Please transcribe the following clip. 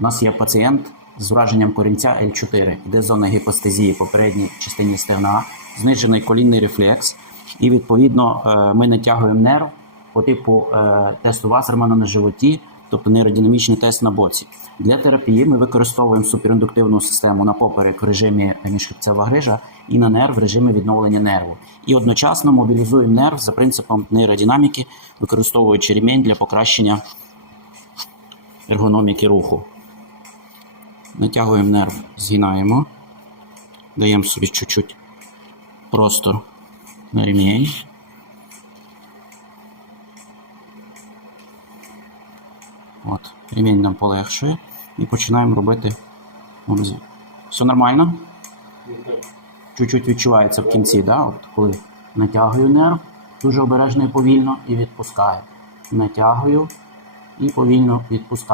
У нас є пацієнт з враженням корінця L4, іде зона гіпостезії по передній частині стегна, знижений колінний рефлекс, і відповідно е, ми натягуємо нерв по типу е, тесту Вассермана на животі, тобто нейродинамічний тест на боці. Для терапії ми використовуємо суперіндуктивну систему на поперек в режимі міжхребцева грижа і на нерв в режимі відновлення нерву. І одночасно мобілізуємо нерв за принципом нейродинаміки, використовуючи ремінь для покращення ергономіки руху. Натягуємо нерв, згинаємо, даємо собі чуть-чуть простор на ремінь. От, ремінь нам полегшує і починаємо робити. Ось. Все нормально? Чуть-чуть відчувається в кінці, да? От коли натягую нерв, дуже обережно і повільно і відпускаю. Натягую і повільно відпускаю.